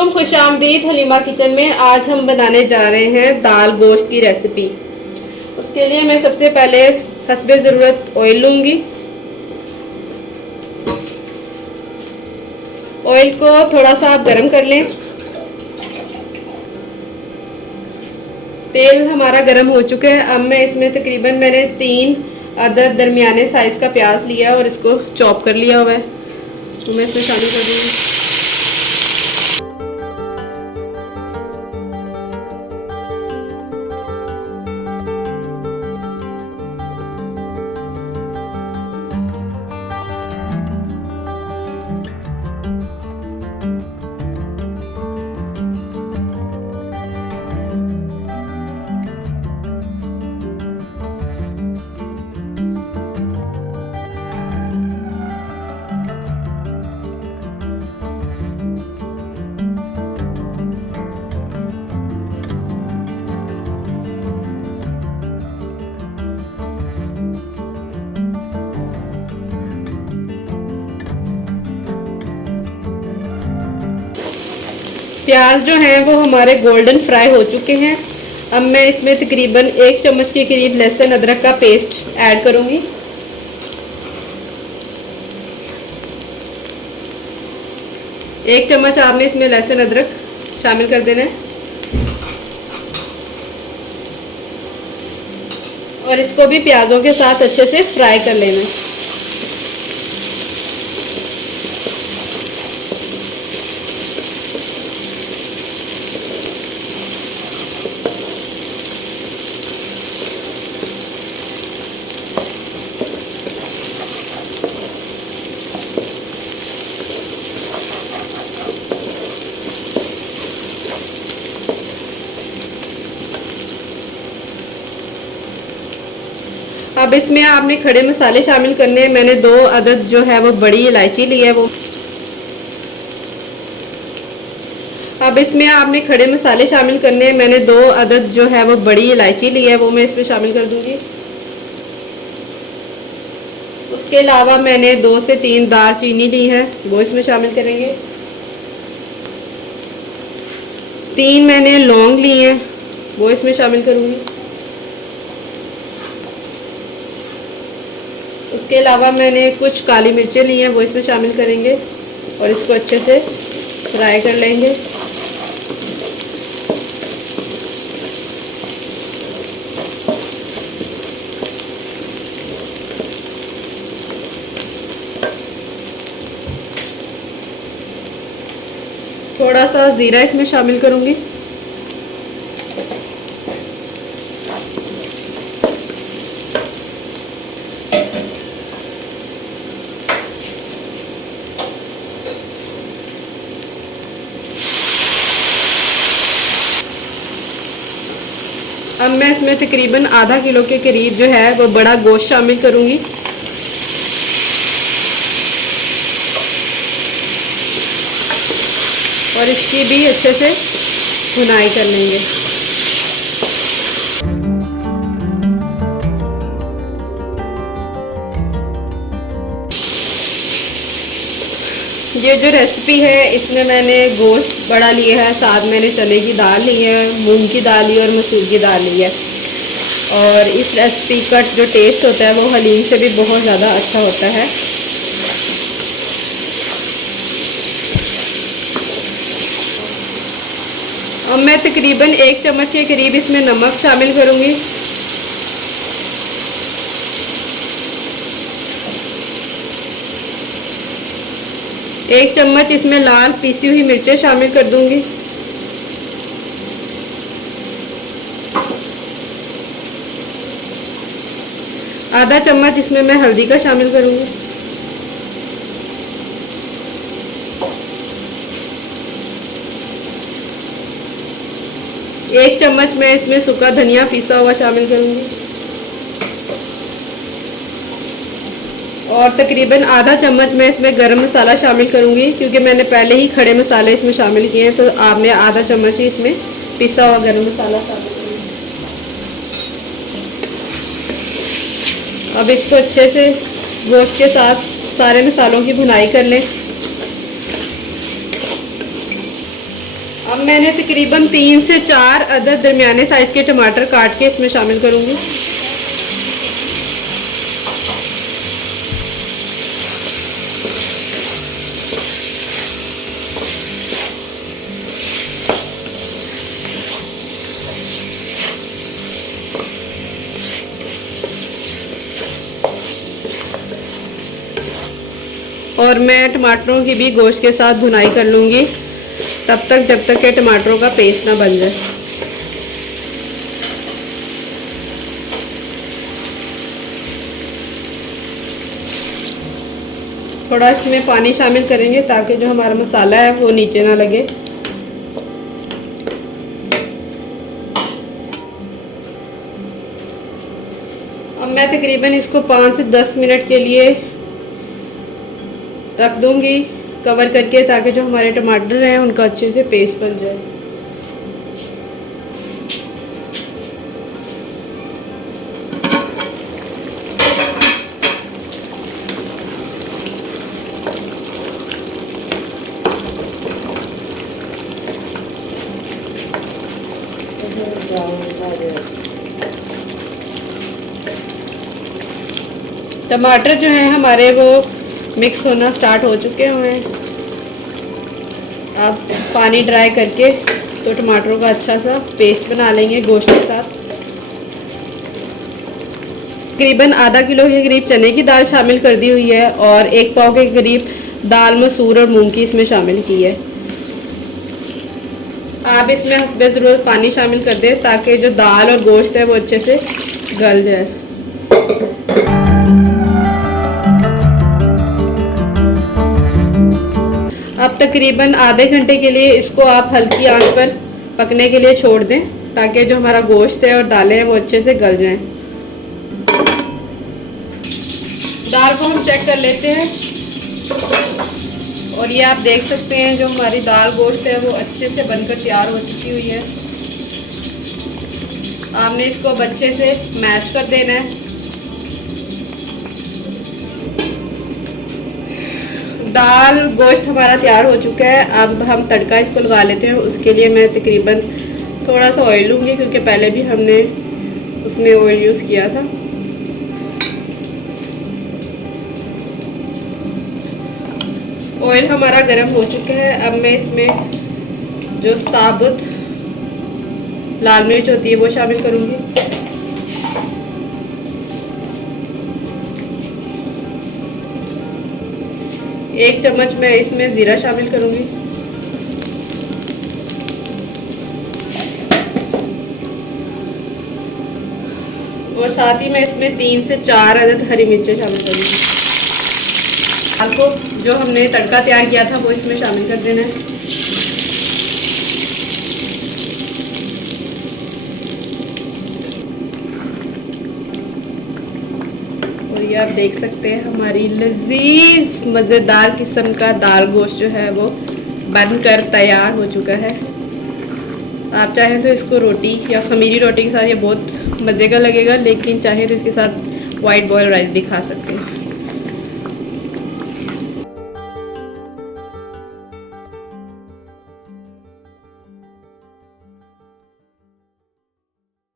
अस्सलामुअलैकुम, खुशामदीद हलीमा किचन में। आज हम बनाने जा रहे हैं दाल गोश्त की रेसिपी। उसके लिए मैं सबसे पहले हस्बे ज़रूरत ऑयल लूँगी। ऑयल को थोड़ा सा आप गर्म कर लें। तेल हमारा गर्म हो चुका है। अब मैं इसमें तकरीबन मैंने 3 अदद दरमियाने साइज़ का प्याज लिया और इसको चॉप कर लिया हुआ है, तो मैं इसमें शामिल कर दूँगी। प्याज जो हैं वो हमारे गोल्डन फ्राई हो चुके हैं। अब मैं इसमें तकरीबन 1 चम्मच के करीब लहसुन अदरक का पेस्ट ऐड करूंगी। एक चम्मच आपने इसमें लहसुन अदरक शामिल कर देना है और इसको भी प्याजों के साथ अच्छे से फ्राई कर लेना है। अब इसमें आपने खड़े मसाले शामिल करने हैं। मैंने 2 अदद जो है वो बड़ी इलायची ली है वो। अब इसमें आपने खड़े मसाले शामिल करने हैं। मैंने 2 अदद जो है वो बड़ी इलायची ली है वो मैं इसमें शामिल कर दूंगी। उसके अलावा मैंने 2 से 3 दालचीनी ली है, वो इसमें शामिल करेंगे। 3 मैंने लौंग ली हैं, वो इसमें शामिल करूंगी। उसके अलावा मैंने कुछ काली मिर्चें ली हैं, वो इसमें शामिल करेंगे और इसको अच्छे से फ्राई कर लेंगे। थोड़ा सा ज़ीरा इसमें शामिल करूंगी। अब मैं इसमें तकरीबन आधा किलो के करीब जो है वो बड़ा गोश्त शामिल करूंगी। और इसकी भी अच्छे से भुनाई कर लेंगे। ये जो रेसिपी है इसमें मैंने गोश्त बड़ा लिया है, साथ मैंने चने की दाल ली है, मूंग की दाल ली है और मसूर की दाल ली है। और इस रेसिपी का जो टेस्ट होता है वो हलीम से भी बहुत ज़्यादा अच्छा होता है। अब मैं तकरीबन 1 चम्मच के करीब इसमें नमक शामिल करूँगी। एक चम्मच इसमें लाल पीसी हुई मिर्चें शामिल कर दूंगी। आधा चम्मच इसमें मैं हल्दी का शामिल करूंगी। एक चम्मच मैं इसमें सूखा धनिया पीसा हुआ शामिल करूंगी और तकरीबन आधा चम्मच मैं इसमें गरम मसाला शामिल करूंगी, क्योंकि मैंने पहले ही खड़े मसाले इसमें शामिल किए हैं, तो आपने आधा चम्मच ही इसमें पिसा हुआ गरम मसाला शामिल करूंगी। अब इसको अच्छे से गोश्त के साथ सारे मसालों की भुनाई कर लें। अब मैंने तकरीबन 3 से 4 अदद दरमियाने साइज़ के टमाटर काट के इसमें शामिल करूँगी। और मैं टमाटरों की भी गोश्त के साथ भुनाई कर लूँगी तब तक जब तक के टमाटरों का पेस्ट ना बन जाए। थोड़ा इसमें पानी शामिल करेंगे ताकि जो हमारा मसाला है वो नीचे ना लगे। अब मैं तकरीबन इसको 5 से 10 मिनट के लिए रख दूंगी कवर करके ताकि जो हमारे टमाटर हैं उनका अच्छे से पेस्ट बन जाए। टमाटर जो हैं हमारे वो मिक्स होना स्टार्ट हो चुके हैं। अब पानी ड्राई करके तो टमाटरों का अच्छा सा पेस्ट बना लेंगे गोश्त के साथ। तकरीबन आधा किलो के करीब चने की दाल शामिल कर दी हुई है और 1 पाव के करीब दाल मसूर और मूंग की इसमें शामिल की है। आप इसमें हस्बे ज़रूरत पानी शामिल कर दें ताकि जो दाल और गोश्त है वो अच्छे से गल जाए। अब तकरीबन आधे घंटे के लिए इसको आप हल्की आंच पर पकने के लिए छोड़ दें ताकि जो हमारा गोश्त है और दालें हैं वो अच्छे से गल जाएं। दाल को हम चेक कर लेते हैं और ये आप देख सकते हैं जो हमारी दाल गोश्त है वो अच्छे से बनकर तैयार हो चुकी हुई है। आपने इसको अब अच्छे से मैश कर देना है। दाल गोश्त हमारा तैयार हो चुका है। अब हम तड़का इसको लगा लेते हैं। उसके लिए मैं तकरीबन थोड़ा सा ऑयल लूँगी क्योंकि पहले भी हमने उसमें ऑयल यूज़ किया था। ऑयल हमारा गर्म हो चुका है। अब मैं इसमें जो साबुत लाल मिर्च होती है वो शामिल करूँगी। एक चम्मच मैं इसमें ज़ीरा शामिल करूँगी और साथ ही मैं इसमें 3 से 4 अदद हरी मिर्चें शामिल करूँगी। दाल को जो हमने तड़का तैयार किया था वो इसमें शामिल कर देना है। और ये आप देख सकते हैं हमारी लजीज मज़ेदार किस्म का दाल गोश्त जो है वो बनकर तैयार हो चुका है। आप चाहें तो इसको रोटी या खमीरी रोटी के साथ ये बहुत मज़े का लगेगा, लेकिन चाहें तो इसके साथ वाइट बॉयल राइस भी खा सकते हैं।